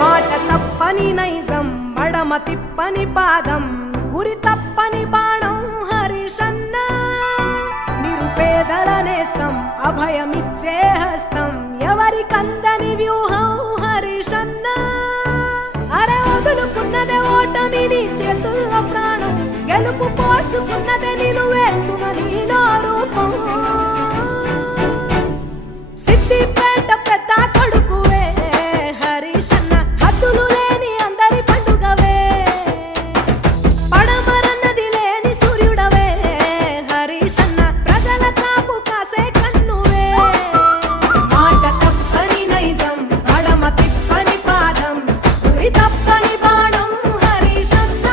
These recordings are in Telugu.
మాట తప్పని నైజం మడమ తిప్పని పాదం గురి తప్పని బాణం హరిషన్న నిరుపేదల నేస్తం అభయమిచ్చే హస్తం ఎవరికందని వ్యూహం హరిషన్న అరే వదులుకున్నదే ఓటమిని చేతుల్లో ప్రాణం గెలుపు పోసుకున్నదే నిలువెత్తున నీలో రూపం సిద్దిపేట పెద్ద కొడుకువే హరిషన్న హద్దులు లేని అందరి పండుగవే పడమరన్నది లేని సూర్యుడవే హరిషన్న ప్రజల కాపు కాసే కన్నువే మాట తప్పని నైజం మడమ తిప్పని పాదం గురి తప్పని బాణం హరిషన్న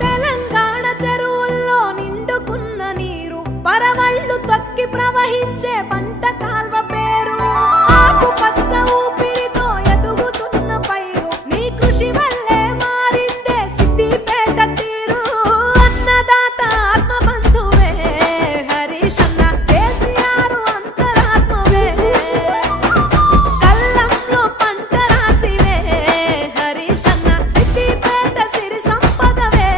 తెలంగాణ చెరువుల్లో నిండుకున్న నీరు పరవళ్ళు తొక్కి ప్రవహించే పంట కాల్వ పేరు ఆకుపచ్చ ఊపిరితో ఎదుగుతున్న పైరు నీ కృషి వల్లే మారిందే సిద్దిపేట తీరు అన్నదాత ఆత్మబంధువే హరిషన్న కేసీఆర్ అంతరాత్మవే కళ్ళంలో పంట రాసివే హరిషన్న సిద్దిపేట సిరి సంపదవే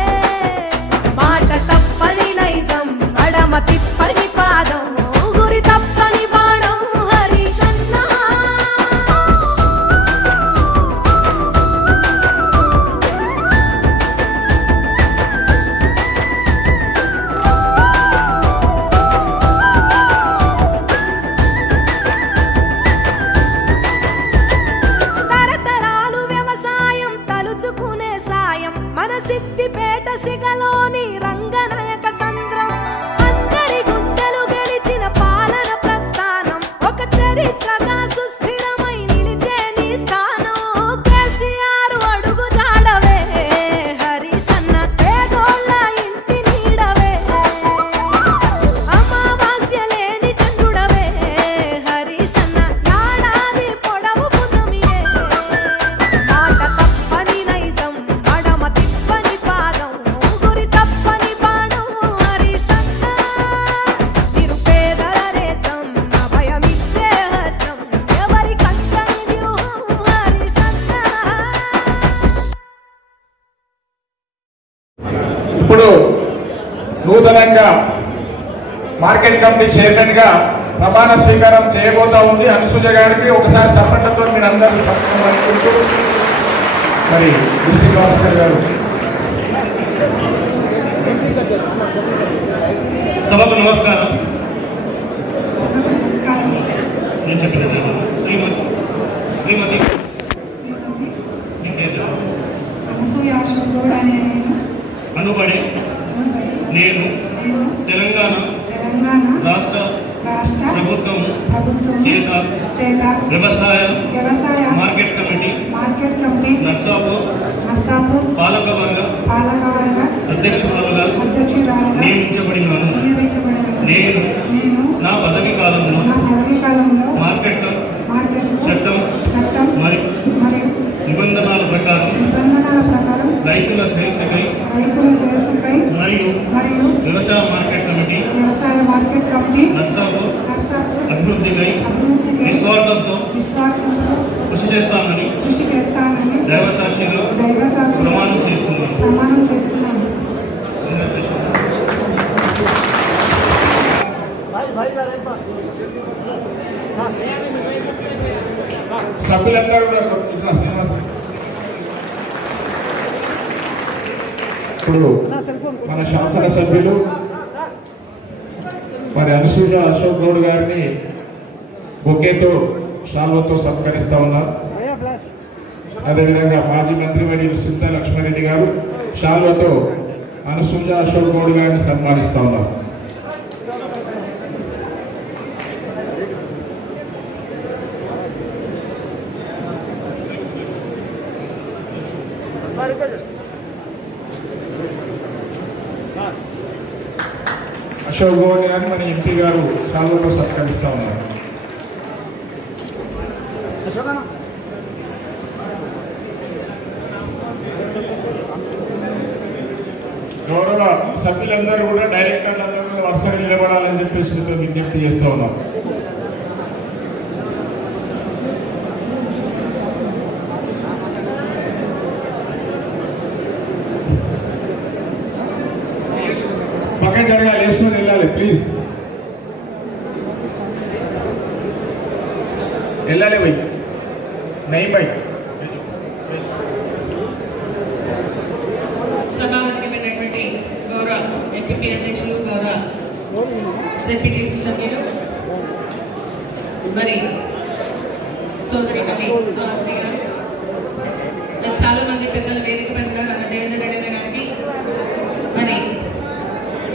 మాట తప్పని నైజం మడమ తిప్పని పాదం గురి తప్పని బాణం హరిషన్న తరతరాలు వ్యవసాయం తలుచుకునే సాయం మన సిద్దిపేట సిగలోని రంగనాయక సంద్రం అందరి గుండెలు గెలిచిన పాలన ప్రస్థానం ఒక చరిత్రగా సుస్థిరమై నిలిచే నీ స్థానం కేసీఆర్ అడుగు జాడవే హరిషన్న పేదోళ్ళ ఇంటి నీడవే అమావాస్య లేని చంద్రుడవే హరిషన్న ఏడాది పొడవు పున్నమియే మాట తప్పని నైజం మడమ తిప్పని పాదం గురి తప్పని బాణం హరిషన్న నిరుపేదల నేస్తం అభయమిచ్చే హస్తం ఎవరికందని వ్యూహం హరిషన్న ఇప్పుడు నూతనంగా మార్కెట్ కమిటీ చైర్మన్ గా ప్రమాణ స్వీకారం చేయబోతా ఉంది అనుసూయ గారికి ఒకసారి సపోర్ట్తో మీరు అందరూ అనుకుంటూ మరి డిస్ట్రిక్ట్ ఆఫీసర్ గారు సభకు నమస్కారం. నేను చెప్పినది శ్రీమతి అనుబడి నేను తెలంగాణ రాష్ట్ర ప్రభుత్వం చేత వ్యవసాయ మార్కెట్ కమిటీ నర్సాపూర్ పాలకవర్గ అధ్యక్షురాలుగా నియమించబడినాను. నేను నా పదవీ కాలంలో మార్కెట్ చట్టం మరియు నిబంధనల ప్రకారం రైతుల శ్రేయస్సుకై మరియు వ్యవసాయ మార్కెట్ కమిటీ నర్సాపూర్ అభివృద్ధికై నిస్వార్థంతో కృషి చేస్తానని దైవసాక్షిగా ప్రమాణం చేస్తున్నాను. సభ్యులందరూ కూడా శ్రీనివాస ఇప్పుడు మన శాసనసభ్యులు మరి అనుసూయ అశోక్ గౌడ్ గారిని బొకేతో షాల్వతో సత్కరిస్తా ఉన్నారు. అదేవిధంగా మాజీ మంత్రి మరియు సింతా లక్ష్మారెడ్డి గారు షాల్వతో అనుసూయ అశోక్ గౌడ్ గారిని సన్మానిస్తా ఉన్నారు. అశోక్ గౌడ్ గారు మన ఎంపీ గారు శాలువతో సత్కరిస్తూ ఉన్నారు. గౌరవ సభ్యులందరూ కూడా డైరెక్టర్లందరూ కూడా వరుసగా నిలబడాలని చెప్పేసి మీతో విజ్ఞప్తి చేస్తూ ఉన్నాం. పక్కన జరగాలి, వేసుకొని వెళ్ళాలి, ప్లీజ్ వెళ్ళాలి భయ్, నై భయ్. సభాపతిమైనటువంటి గౌరవ ఎంపీపీ అధ్యక్షులు, గౌరవ జెడ్పీటీసీ సభ్యులు, మరి సోదరి సుహాసిని గారు, చాలా మంది పెద్దలు వేదిక పడినారు, అన్న దేవేందర్ రెడ్డి గారికి, మరి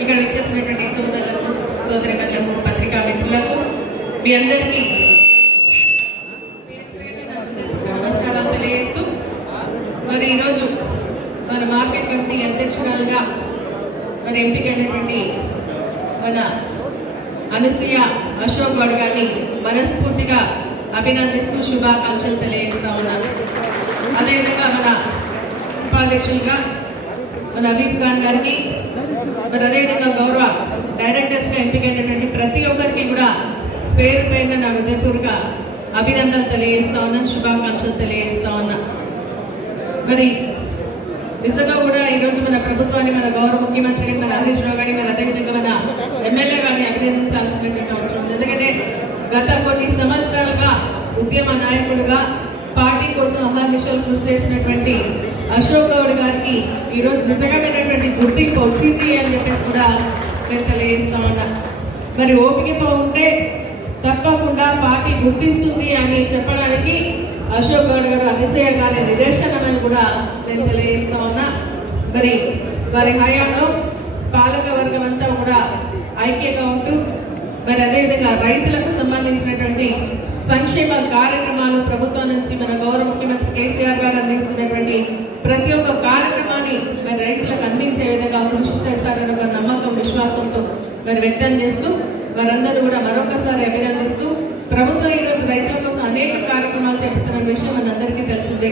ఇక్కడ వచ్చేసినటువంటి సోదరులకు, సోదరిమణులకు, పత్రికా మిత్రులకు, మీ అందరికీ నమస్కారాలు తెలియజేస్తూ, మరి ఈరోజు మన మార్కెట్ కమిటీ అధ్యక్షురాలుగా మరి ఎంపికైనటువంటి మన అనసూయ అశోక్ గౌడ్ గారిని మనస్ఫూర్తిగా అభినందిస్తూ శుభాకాంక్షలు తెలియజేస్తా ఉన్నాను. అదేవిధంగా మన ఉపాధ్యక్షులుగా మన అబీబ్ ఖాన్ గారికి, మరి అదేవిధంగా గౌరవ డైరెక్టర్స్గా ఎంపికైనటువంటి ప్రతి ఒక్కరికి కూడా పేరు పేరున నా హృదయపూర్వక అభినందనలు తెలియజేస్తా ఉన్నాను, శుభాకాంక్షలు తెలియజేస్తా ఉన్నా. మరి నిజంగా కూడా ఈరోజు మన ప్రభుత్వాన్ని, మన గౌరవ ముఖ్యమంత్రి గారిని, మన హరీష్ రావు గారిని, మరి అదేవిధంగా మన ఎమ్మెల్యే గారిని అభినందించాల్సినటువంటి అవసరం ఉంది. ఎందుకంటే గత కొన్ని సంవత్సరాలుగా ఉద్యమ నాయకుడుగా పార్టీ కోసం అహర్నిశలు కృషి చేసినటువంటి అశోక్ గౌడ్ గారికి ఈరోజు నిజమైనటువంటి గుర్తింపు వచ్చింది అని చెప్పేసి కూడా నేను తెలియజేస్తా ఉన్నా. మరి ఓపికతో ఉంటే తప్పకుండా పార్టీ గుర్తిస్తుంది అని చెప్పడానికి అశోక్ గౌడ్ గారు అనసూయ గారి నిదర్శనమని కూడా నేను తెలియజేస్తా ఉన్నా. మరి వారి హయాంలో పాలక వర్గం అంతా కూడా ఐక్యంగా ఉంటూ, మరి అదేవిధంగా రైతులకు సంబంధించినటువంటి సంక్షేమ కార్యక్రమాలు ప్రభుత్వం నుంచి మన గౌరవ ముఖ్యమంత్రి కేసీఆర్ గారు అందిస్తున్నటువంటి ప్రతి ఒక్క కార్యక్రమాన్ని మరి రైతులకు అందించే విధంగా కృషి చేస్తారని ఒక నమ్మకం, విశ్వాసంతో మరి వ్యక్తం చేస్తూ, వారందరూ కూడా మరొకసారి అభినందిస్తూ, ప్రభుత్వం ఈరోజు రైతుల కోసం అనేక కార్యక్రమాలు చేపడుతున్న విషయం మనందరికీ తెలిసిందే.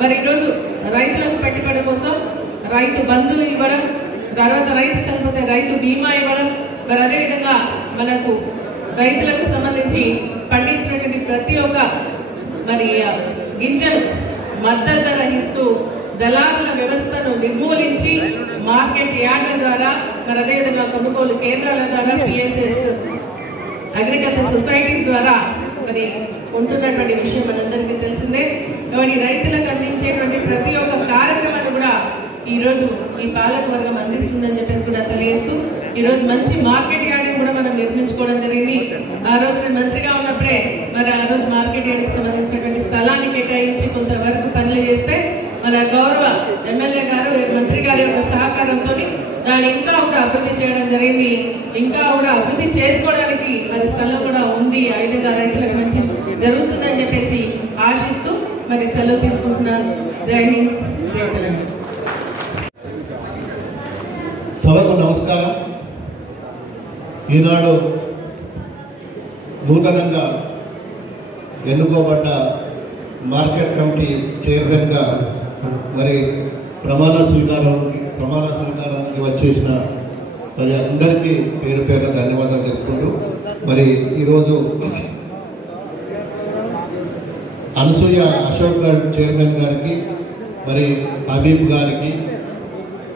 మరి ఈరోజు రైతులకు పెట్టుబడి కోసం రైతు బంధువులు ఇవ్వడం, తర్వాత రైతు చనిపోతే రైతు బీమా ఇవ్వడం, మరి అదేవిధంగా మనకు రైతులకు సంబంధించి పండించినటువంటి ప్రతి ఒక్క మరి గింజలు మద్దతు ధర ఇస్తూ దళారుల వ్యవస్థను నిర్మూలించి మార్కెట్ యార్డ్ల ద్వారా, మరి అదేవిధంగా కొనుగోలు కేంద్రాల ద్వారా, పిఎస్ఎస్ అగ్రికల్చర్ సొసైటీస్ ద్వారా మరి ఉంటున్నటువంటి విషయం మనందరికీ తెలిసిందే. కాబట్టి రైతులకు అందించేటువంటి ప్రతి ఒక్క కార్యక్రమాన్ని కూడా ఈరోజు ఈ పాలక వర్గం అందిస్తుందని చెప్పేసి కూడా తెలియజేస్తూ, ఈరోజు మంచి మార్కెట్ యార్డ్ కూడా మనం నిర్మించుకోవడం జరిగింది. ఆ రోజు నేను మంత్రిగా ఉన్నప్పుడే మరి ఆ రోజు మార్కెట్ యార్డ్కి సంబంధించినటువంటి స్థలాన్ని కేటాయించి కొంతవరకు పనులు చేస్తే, మన గౌరవ ఎమ్మెల్యే గారు, మంత్రి గారి యొక్క సహకారంతో దాన్ని ఇంకా కూడా అభివృద్ధి చేయడం జరిగింది. ఇంకా కూడా అభివృద్ధి చేసుకోవడానికి మరి స్థలం కూడా ఉంది. ఆ విధంగా రైతులకు మంచి జరుగుతుందని చెప్పేసి ఆశిస్తూ మరి సెలవు తీసుకుంటున్నాను. జై హింద్, జై తెలంగాణ. సభకు నమస్కారం. ఈనాడు నూతనంగా ఎన్నుకోబడ్డ మార్కెట్ కమిటీ చైర్మన్గా మరి ప్రమాణ స్వీకారానికి వచ్చేసిన మరి అందరికీ పేరు పేరున ధన్యవాదాలు తెలుపుకుంటూ, మరి ఈరోజు అనసూయ అశోక్ గౌడ్ చైర్మన్ గారికి, మరి హబీబ్ గారికి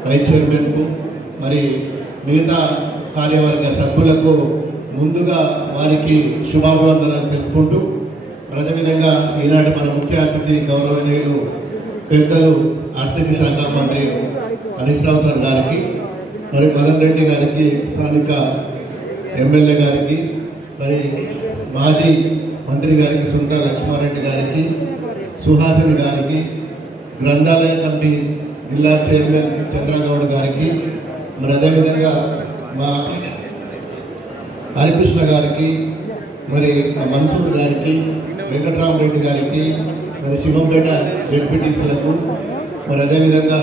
వైస్ చైర్మన్కు, మరి మిగతా కార్యవర్గ సభ్యులకు ముందుగా వారికి శుభాభివందనాలు తెలుపుకుంటూ, అదేవిధంగా ఈనాటి మన ముఖ్య అతిథి గౌరవనీయులు పెద్దలు ఆర్థిక శాఖ మంత్రి హరీష్ రావు సార్ గారికి, మరి మదన్ రెడ్డి గారికి, స్థానిక ఎమ్మెల్యే గారికి, మరి మాజీ మంత్రి గారికి సుందా లక్ష్మారెడ్డి గారికి, సుహాసిని గారికి, గ్రంథాలయ కమిటీ జిల్లా చైర్మన్ చంద్రగౌడ్ గారికి, మరి అదేవిధంగా మా హరికృష్ణ గారికి, మరి మన్సూర్ గారికి, వెంకటరామరెడ్డి గారికి, మరి శివంపేట జెడ్పీటీసీలకు, మరి అదేవిధంగా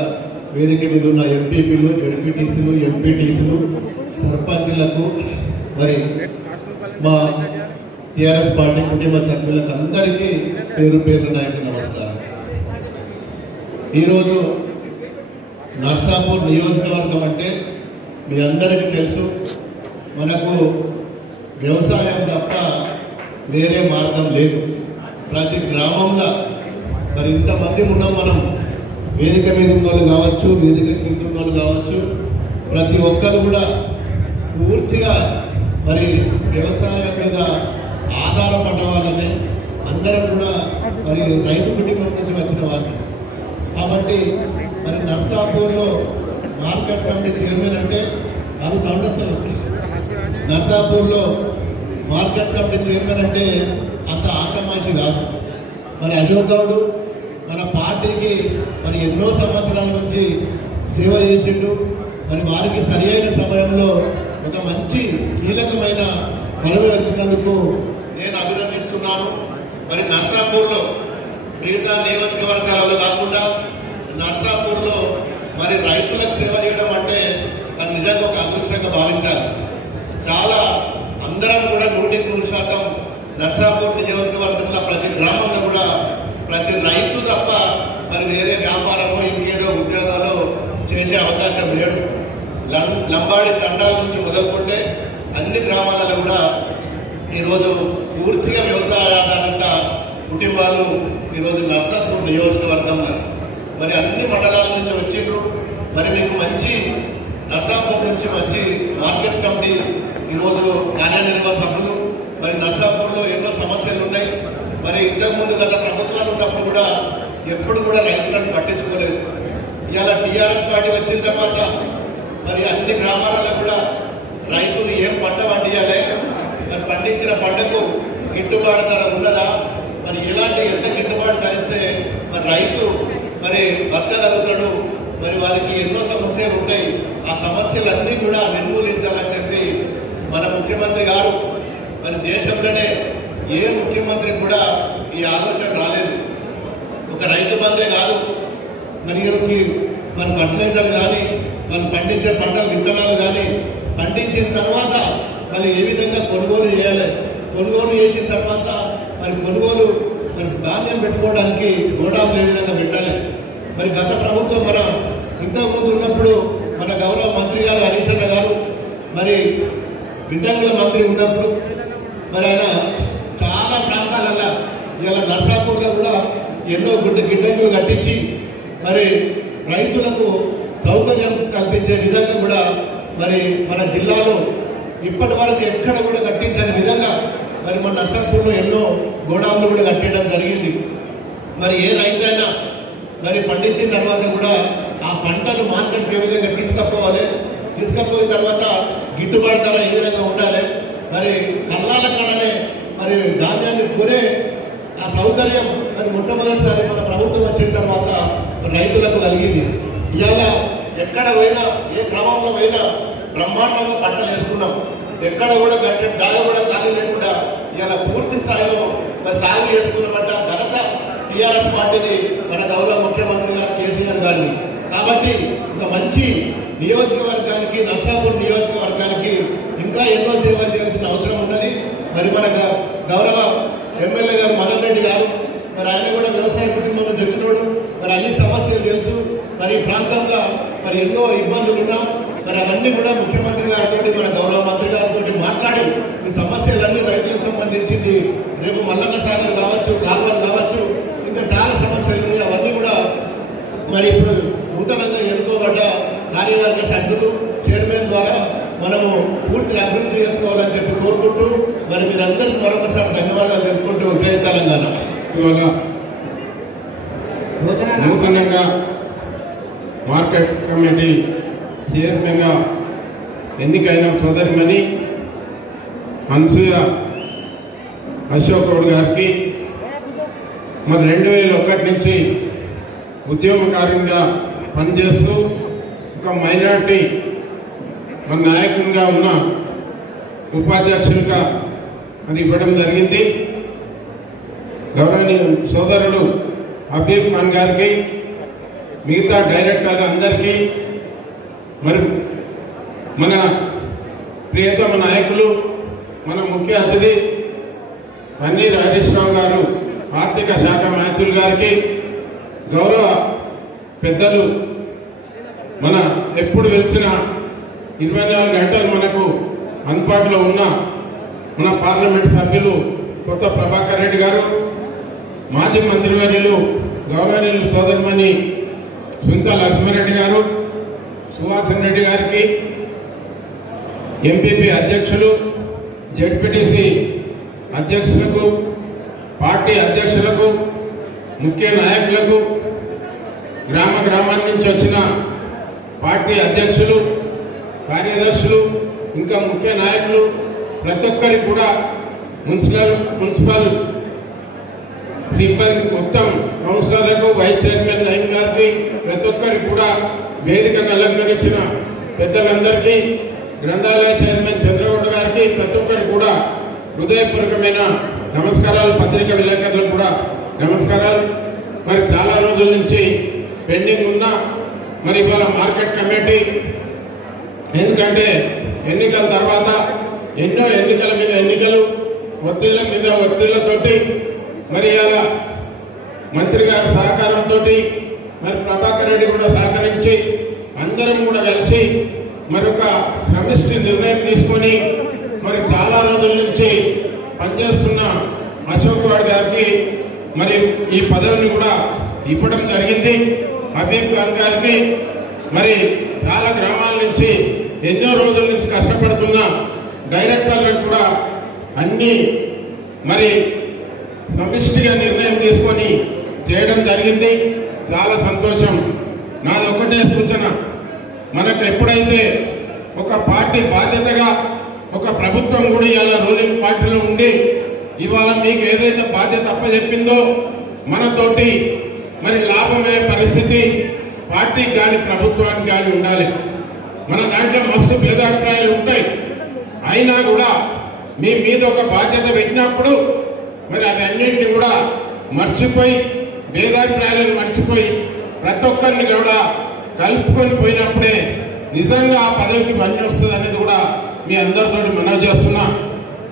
వేదిక మీద ఉన్న ఎంపీపీలు, జెడ్పీటీసీలు, ఎంపీటీసీలు, సర్పంచులకు మరి మా టీఆర్ఎస్ పార్టీ కుటుంబ సభ్యులకు అందరికీ పేరు పేరు నాయకు నమస్కారం. ఈరోజు నర్సాపూర్ నియోజకవర్గం అంటే మీ అందరికీ తెలుసు, మనకు వ్యవసాయం తప్ప వేరే మార్గం లేదు. ప్రతి గ్రామంలో మరి ఇంతమంది ఉన్నాం మనం, వేదిక మీద ఉన్న వాళ్ళు కావచ్చు, వేదిక కింద ఉన్న వాళ్ళు కావచ్చు, ప్రతి ఒక్కరు కూడా పూర్తిగా మరి వ్యవసాయం మీద ఆధారపడ్డ వాళ్ళని అందరం కూడా మరి రైతు కుటుంబం నుంచి వచ్చిన వాళ్ళు. కాబట్టి మరి నర్సాపూర్లో మార్కెట్ కమిటీ చైర్మన్ అంటే అది సౌండ్ నర్సాపూర్లో మార్కెట్ కమిటీ చైర్మన్ అంటే అంత ఆషామాషి కాదు. మరి అశోక్ గౌడ్ మన పార్టీకి మరి ఎన్నో సంవత్సరాల నుంచి సేవ చేసిండు. మరి వారికి సరి అయిన సమయంలో ఒక మంచి కీలకమైన పదవి వచ్చినందుకు నేను అభినందిస్తున్నాను. మరి నర్సాపూర్లో మిగతా నియోజకవర్గాలలో కాకుండా నర్సాపూర్లో మరి రైతులకు సేవ చేయడం అంటే అది నిజంగా ఒక అదృష్టంగా భావించాలి. చాలా అందరం కూడా 100% నర్సాపూర్ నియోజకవర్గంలో ప్రతి గ్రామంలో కూడా ప్రతి రైతు తప్ప మరి వేరే వ్యాపారమో ఇంకేదో ఉద్యోగాలు చేసే అవకాశం లేడు. లంబాడి తండాల నుంచి మొదలుకుంటే అన్ని గ్రామాలలో కూడా ఈరోజు పూర్తిగా వ్యవసాయ ఆధారిత కుటుంబాలు ఈరోజు నర్సాపూర్ నియోజకవర్గంలో మరి అన్ని మండలాల నుంచి వచ్చిండ్రు. మరి మీకు మంచి నర్సాపూర్ నుంచి మంచి మార్కెట్ కమిటీ ఈరోజు కార్యనిర్వాహక సభ్యులు. మరి నర్సాపూర్లో ఎన్నో సమస్యలు ఉన్నాయి. మరి ఇంతకుముందు గత ప్రభుత్వాలు ఉన్నప్పుడు కూడా ఎప్పుడు కూడా రైతులను పట్టించుకోలేదు. ఇవాళ టీఆర్ఎస్ పార్టీ వచ్చిన తర్వాత మరి అన్ని గ్రామాలలో కూడా రైతులు ఏం పంట పండియాలి, మరి పండించిన పంటకు గిట్టుబాటు ధర ఉన్నదా, మరి ఎలాంటి ఎంత గిట్టుబాటు ధరిస్తే మరి రైతు మరి బతకగలుగుతాడు. మరి వారికి ఎన్నో సమస్యలు ఉంటాయి. ఆ సమస్యలన్నీ కూడా నిర్మూలించాలని చెప్పి మన ముఖ్యమంత్రి గారు మరి దేశంలోనే ఏ ముఖ్యమంత్రికి కూడా ఈ ఆలోచన రాలేదు. ఒక రైతు బంధే కాదు, మరి మన ఫర్టిలైజర్ కానీ మనం పండించే పంటల విత్తనాలు కానీ పండించిన తర్వాత మళ్ళీ ఏ విధంగా కొనుగోలు చేయాలి, కొనుగోలు చేసిన తర్వాత మరి ధాన్యం పెట్టుకోవడానికి గోడాములు ఏ విధంగా పెట్టాలి. మరి గత ప్రభుత్వం మన ఇంతకుముందు ఉన్నప్పుడు మన గౌరవ మంత్రి గారు హరీష్ అన్న గారు మరి గిడ్డంగుల మంత్రి ఉన్నప్పుడు మరి ఆయన చాలా ప్రాంతాలలో ఇలా నర్సాపూర్లో కూడా ఎన్నో గిడ్డంగులు కట్టించి మరి రైతులకు సౌకర్యం కల్పించే విధంగా కూడా మరి మన జిల్లాలో ఇప్పటి వరకు ఎక్కడ కూడా కట్టించని విధంగా మరి మన నర్సాపూర్లో ఎన్నో గోడాములు కూడా కట్టడం జరిగింది. మరి ఏ రైతైనా మరి పండించిన తర్వాత కూడా ఆ పంటను మార్కెట్కి ఏ విధంగా తీసుకపోయిన తర్వాత గిట్టుబాటు ధర ఏ విధంగా ఉండాలి, మరి కళ్ళాల కాడనే మరి ధాన్యాన్ని కొనే ఆ సౌకర్యం మరి మొట్టమొదటిసారి మన ప్రభుత్వం వచ్చిన తర్వాత రైతులకు కలిగింది. ఇవాళ ఎక్కడ పోయినా ఏ గ్రామంలో పోయినా బ్రహ్మాండంగా పంటలు వేసుకున్నాం. ఎక్కడ కూడా గంట జాగా కూడా ఖాళీ లేకుండా ఇవాళ పూర్తి స్థాయిలో మరి సాగు చేసుకున్నామంట ఘనత టీఆర్ఎస్ పార్టీని మన గౌరవ ముఖ్యమంత్రి గారు కేసీఆర్ గారిని. కాబట్టి ఒక మంచి నియోజకవర్గానికి నర్సాపూర్ నియోజకవర్గానికి ఇంకా ఎన్నో సేవలు చేయాల్సిన అవసరం ఉన్నది. మరి మన గౌరవ ఎమ్మెల్యే గారు మదన్ రెడ్డి గారు మరి ఆయన కూడా వ్యవసాయ కుటుంబం నుంచి వచ్చినోడు, మరి అన్ని సమస్యలు తెలుసు. మరి ఈ ప్రాంతంలో మరి ఎన్నో ఇబ్బందులు ఉన్నా మరి అవన్నీ కూడా ముఖ్యమంత్రి గారితో మన గౌరవ మంత్రి గారితో మాట్లాడి ఈ సమస్యలన్నీ రైతులకు సంబంధించింది రేపు మల్లన్న సాగర్ కావచ్చు, కాల్వలు కావచ్చు, ఇంకా చాలా సమస్యలు ఉన్నాయి. అవన్నీ కూడా మరి ఇప్పుడు నూతనంగా ఎన్నుకోబడ్డ కార్యవర్గ సభ్యులు చైర్మన్ ద్వారా మనము పూర్తిగా అభివృద్ధి చేసుకోవాలని చెప్పి కోరుకుంటూ మరి మీరందరికీ మరొకసారి ధన్యవాదాలు తెలుపుకుంటూ జై తెలంగాణ. నూతనంగా మార్కెట్ కమిటీ చైర్మన్గా ఎన్నికైన సోదరిమణి అనసూయ అశోక్ గౌడ్ గారికి మరి 2001 నుంచి ఉద్యమకారునిగా పనిచేస్తూ ఒక మైనార్టీ మన నాయకునిగా ఉన్న ఉపాధ్యక్షునిగా మరి ఇవ్వడం జరిగింది. గౌరవనీయ సోదరుడు హబీబ్ ఖాన్ గారికి, మిగతా డైరెక్టర్లు అందరికీ, మరి మన ప్రియతమ నాయకులు మన ముఖ్య అతిథి పన్నీర్ హరీష్ రావు గారు ఆర్థిక శాఖ మంత్రులు గారికి, గౌరవ పెద్దలు మన ఎప్పుడు వెలిచిన 24 గంటలు మనకు అందుబాటులో ఉన్న మన పార్లమెంట్ సభ్యులు కొత్త ప్రభాకర్ రెడ్డి గారు, మాజీ మంత్రివర్యులు గౌరవనీయులు సోదరిమణి సుంతా లక్ష్మారెడ్డి గారు, సుహాసన్ రెడ్డి గారికి, ఎంపీపీ అధ్యక్షులు, జెడ్పీటీసీ అధ్యక్షులకు, పార్టీ అధ్యక్షులకు, ముఖ్య నాయకులకు, గ్రామాల నుంచి వచ్చిన పార్టీ అధ్యక్షులు, కార్యదర్శులు, ఇంకా ముఖ్య నాయకులు, ప్రతి ఒక్కరికి కూడా మున్సిపల్ సిబ్బంది, మొత్తం కౌన్సిలర్లకు, వైస్ చైర్మన్ నయీం గారికి, ప్రతి ఒక్కరికి కూడా వేదికను అలంకరించిన పెద్దలందరికీ, గ్రంథాలయ చైర్మన్ చంద్రగౌడ్ గారికి, ప్రతి ఒక్కరికి కూడా హృదయపూర్వకమైన నమస్కారాలు. పత్రికా విలేకరులకు కూడా నమస్కారాలు. మరి చాలా రోజుల నుంచి పెండింగ్ ఉన్న మరి ఇవాళ మార్కెట్ కమిటీ, ఎందుకంటే ఎన్నికల తర్వాత ఎన్నో ఎన్నికల మీద ఎన్నికలు, ఒత్తిళ్ల మీద ఒత్తిళ్లతోటి మరి ఇలా మంత్రి గారి సహకారంతో మరి ప్రభాకర్ రెడ్డి కూడా సహకరించి అందరం కూడా కలిసి మరొక సమిష్టి నిర్ణయం తీసుకొని మరి చాలా రోజుల నుంచి పనిచేస్తున్న అశోక్ గౌడ్ గారికి మరి ఈ పదవిని కూడా ఇవ్వడం జరిగింది. హబీబ్ ఖాన్ గారికి మరి చాలా గ్రామాల నుంచి ఎన్నో రోజుల నుంచి కష్టపడుతున్న డైరెక్టర్లకు కూడా అన్ని మరి సమిష్టిగా నిర్ణయం తీసుకొని చేయడం జరిగింది. చాలా సంతోషం. నాది ఒకటే సూచన, మనకు ఎప్పుడైతే ఒక పార్టీ బాధ్యతగా, ఒక ప్రభుత్వం కూడా ఇవాళ రూలింగ్ పార్టీలో ఉండి ఇవాళ మీకు ఏదైతే బాధ్యత అప్పచెప్పిందో మనతోటి మరి లాభమయ్యే పరిస్థితి పార్టీకి కానీ ప్రభుత్వానికి కానీ ఉండాలి. మన దాంట్లో మస్తు భేదాభిప్రాయాలు ఉంటాయి. అయినా కూడా మీ మీద ఒక బాధ్యత పెట్టినప్పుడు మరి అది అన్నింటినీ కూడా మర్చిపోయి, భేదాభిప్రాయాలను మర్చిపోయి ప్రతి ఒక్కరిని కూడా కలుపుకొని పోయినప్పుడే నిజంగా ఆ పదవికి పని వస్తుంది అనేది కూడా మీ అందరితో మనవి చేస్తున్నా.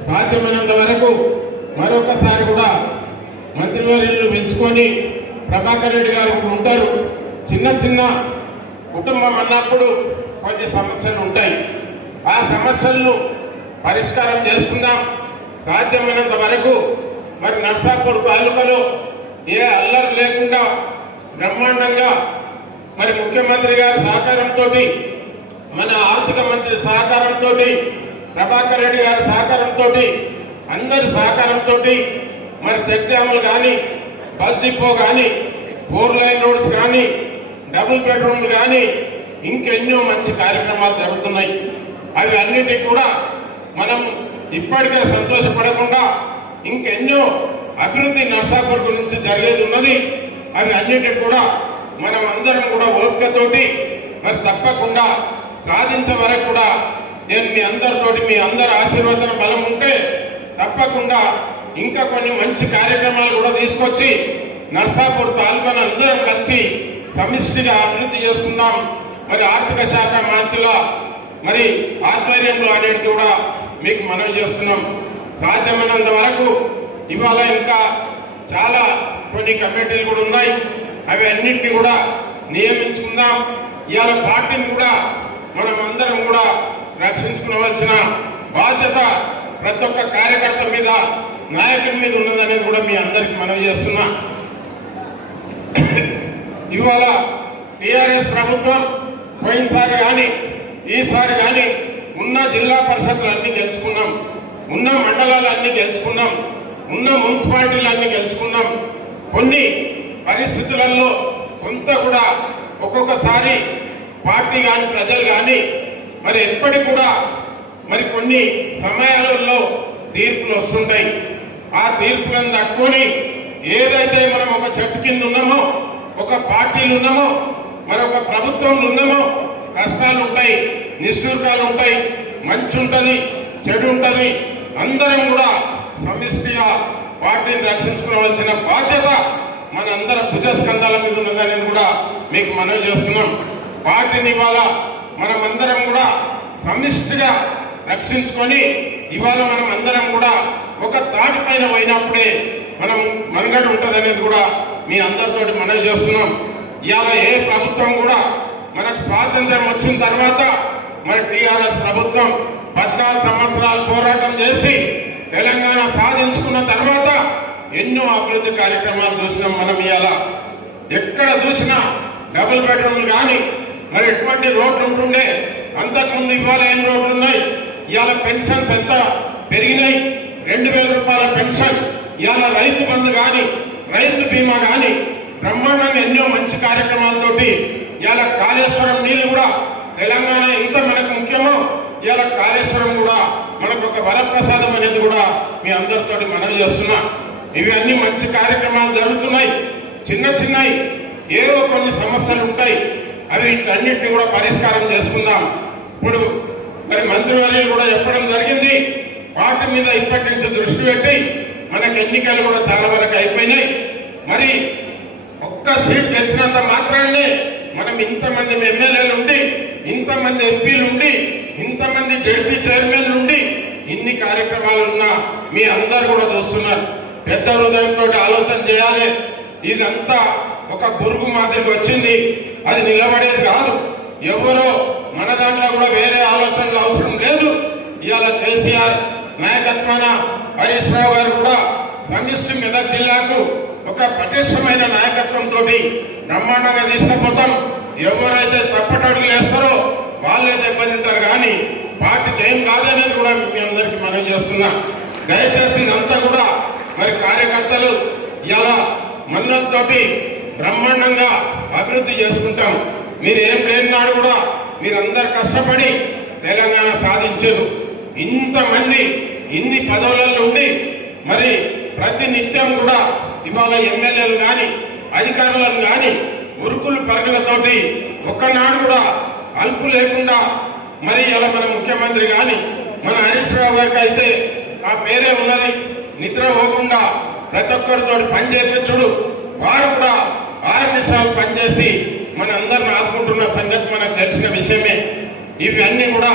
సాధ్యమైనంత వరకు మరొకసారి కూడా మంత్రివర్యులను పెంచుకొని ప్రభాకర్ రెడ్డి గారు ఉంటారు. చిన్న చిన్న కుటుంబం అన్నప్పుడు కొన్ని సమస్యలు ఉంటాయి. ఆ సమస్యలను పరిష్కారం చేసుకుందాం. సాధ్యమైనంత వరకు మరి నర్సాపూర్ తాలూకాలో ఏ అల్లరి లేకుండా బ్రహ్మాండంగా మరి ముఖ్యమంత్రి గారి సహకారంతో, మన ఆర్థిక మంత్రి సహకారంతో, ప్రభాకర్ రెడ్డి గారి సహకారంతో, అందరి సహకారంతో మరి చెక్ డ్యాములు కానీ, బస్ డిపో కానీ, 4 లైన్ రోడ్స్ కానీ, డబుల్ బెడ్రూమ్లు కానీ, ఇంకెన్నో మంచి కార్యక్రమాలు జరుగుతున్నాయి. అవి అన్నిటికీ కూడా మనం ఇప్పటికే సంతోషపడకుండా ఇంకెన్నో అభివృద్ధి నర్సాపూర్ గురించి జరిగేది ఉన్నది. అవి అన్నిటికీ కూడా మనం అందరం కూడా ఓపికతోటి మరి తప్పకుండా సాధించే వరకు కూడా నేను మీ అందరితోటి, మీ అందరి ఆశీర్వచన బలం ఉంటే తప్పకుండా ఇంకా కొన్ని మంచి కార్యక్రమాలు కూడా తీసుకొచ్చి నర్సాపూర్ తాలూకాను అందరం కలిసి సమిష్టిగా అభివృద్ధి చేసుకుందాం. మరి ఆర్థిక శాఖ మంత్రుల మరి ఆధ్వర్యంలో అనేది కూడా మీకు మనవి చేస్తున్నాం. సాధ్యమైనంత వరకు ఇవాళ ఇంకా చాలా కొన్ని కమిటీలు కూడా ఉన్నాయి. అవి అన్నింటినీ కూడా నియమించుకుందాం. ఇవాళ పార్టీని కూడా మనం అందరం కూడా రక్షించుకోవాల్సిన బాధ్యత ప్రతి ఒక్క కార్యకర్త మీద, నాయకుడి మీద ఉన్నదనేది కూడా మీ అందరికి మనవి చేస్తున్నా. ఇవాళ టీఆర్ఎస్ ప్రభుత్వం పోయినసారి కానీ ఈసారి కానీ ఉన్న జిల్లా పరిషత్లు అన్ని గెలుచుకున్నాం, ఉన్న మండలాలు అన్ని గెలుచుకున్నాం, ఉన్న మున్సిపాలిటీలు అన్ని గెలుచుకున్నాం. కొన్ని పరిస్థితులలో కొంత కూడా ఒక్కొక్కసారి పార్టీ కానీ ప్రజలు కానీ మరి ఎప్పటికి కూడా మరి కొన్ని సమయాలలో తీర్పులు వస్తుంటాయి. ఆ తీర్పులను తట్టుకొని ఏదైతే మనం ఒక చెట్టు కింద ఉన్నామో, ఒక పార్టీలు ఉన్నామో, మరొక ప్రభుత్వంలో ఉన్నామో, కష్టాలు ఉంటాయి, నిష్ఠూర్కాలు ఉంటాయి, మంచి ఉంటుంది, చెడు ఉంటుంది. అందరం కూడా సమిష్టిగా పార్టీని రక్షించుకోవాల్సిన బాధ్యత మన అందరి భుజస్కంధాల మీద ఉన్నదనేది కూడా మీకు మనవి చేస్తున్నాం. పార్టీని ఇవాళ మనమందరం కూడా సమిష్టిగా రక్షించుకొని ఇవాళ మనం అందరం కూడా ఒక తాటి పైన పోయినప్పుడే మనం మనుగడ ఉంటుందనేది కూడా మీ అందరితోటి మనవి చేస్తున్నాం. ఇవాళ ఏ ప్రభుత్వం కూడా మనకు స్వాతంత్రం వచ్చిన తర్వాత మరి టీఆర్ఎస్ ప్రభుత్వం 14 సంవత్సరాలు పోరాటం చేసి తెలంగాణ సాధించుకున్న తర్వాత ఎన్నో అభివృద్ధి కార్యక్రమాలు చూసినాం. మనం ఇవాళ ఎక్కడ చూసినా డబుల్ బెడ్రూమ్లు కానీ మరి ఎటువంటి రోడ్లు ఉంటుండే, అంతకుముందు ఇవాళ ఏం రోడ్లు ఉన్నాయి. ఇవాళ పెన్షన్స్ ఎంత పెరిగినాయి. 2000 రూపాయల పెన్షన్, ఇవాళ రైతు బంధు కానీ రైతు బీమా కానీ బ్రహ్మాండంగా ఎన్నో మంచి కార్యక్రమాలతోటి ఇవాళ కాళేశ్వరం నీళ్లు కూడా తెలంగాణ ఎంత మనకు ముఖ్యమో ఇవాళ కాళేశ్వరం కూడా మనకు ఒక వరప్రసాదం అనేది కూడా మీ అందరితోటి మనవి చేస్తున్నా. ఇవి అన్ని మంచి కార్యక్రమాలు జరుగుతున్నాయి. చిన్న చిన్నవి ఏవో కొన్ని సమస్యలు ఉంటాయి, అవి వీటన్నిటిని కూడా పరిష్కారం చేసుకుందాం. ఇప్పుడు మరి మంత్రివర్యులు కూడా చెప్పడం జరిగింది, వాటి మీద ఇప్పటి నుంచి దృష్టి పెట్టి మనకు ఎన్నికలు కూడా చాలా వరకు అయిపోయినాయి. మరి ఒక్క సీట్ గెలిచినంత మాత్రాన్ని మనం ఇంతమంది ఎమ్మెల్యేలు ఉండి, ఇంతమంది ఎంపీలు ఉండి, ఇంతమంది జడ్పీ చైర్మన్లు ఉండి ఇన్ని కార్యక్రమాలు ఉన్నా మీ అందరు కూడా చూస్తున్నారు. పెద్ద హృదయంతో ఆలోచన చేయాలి. ఇదంతా ఒక బురుగు మాదిరికి వచ్చింది, అది నిలబడేది కాదు. ఎవరో మన దాంట్లో కూడా వేరే ఆలోచనలు అవసరం లేదు. ఇవాళ కేసీఆర్ నాయకత్వాన హరీష్ రావు గారు కూడా సమిష్టి మెదక్ జిల్లాకు ఒక పటిష్టమైన నాయకత్వంతో బ్రహ్మాండంగా తీసుకుపోతాం. ఎవరైతే తప్పటడుగులు వేస్తారో వాళ్ళే దెబ్బతింటారు, కానీ పార్టీకి ఏం కాదనేది కూడా మీ అందరికీ మనం చేస్తున్నా. దయచేసి ఇదంతా కూడా మరి కార్యకర్తలు ఇలా మన్నలతోటి బ్రహ్మాండంగా అభివృద్ధి చేసుకుంటాం. మీరు ఏం లేని నాడు కూడా మీరందరు కష్టపడి తెలంగాణ సాధించారు. ఇంతమంది ఇన్ని పదవులలో ఉండి మరి ప్రతి నిత్యం కూడా ఇవాళ ఎమ్మెల్యేలు కానీ అధికారులను కానీ ఉరుకులు పరుగులతోటి ఒక్కనాడు కూడా అల్పు లేకుండా మరి ఇలా మన ముఖ్యమంత్రి కానీ మన హరీష్ రావు గారికి అయితే ఆ పేరే ఉన్నది, నిద్ర పోకుండా ప్రతి ఒక్కరితో పని చేయించుడు. వారు కూడా 6 నిమిషాలు పనిచేసి మన అందరిని ఆదుకుంటున్న సంగతి మనకు తెలిసిన విషయమే. ఇవి అన్ని కూడా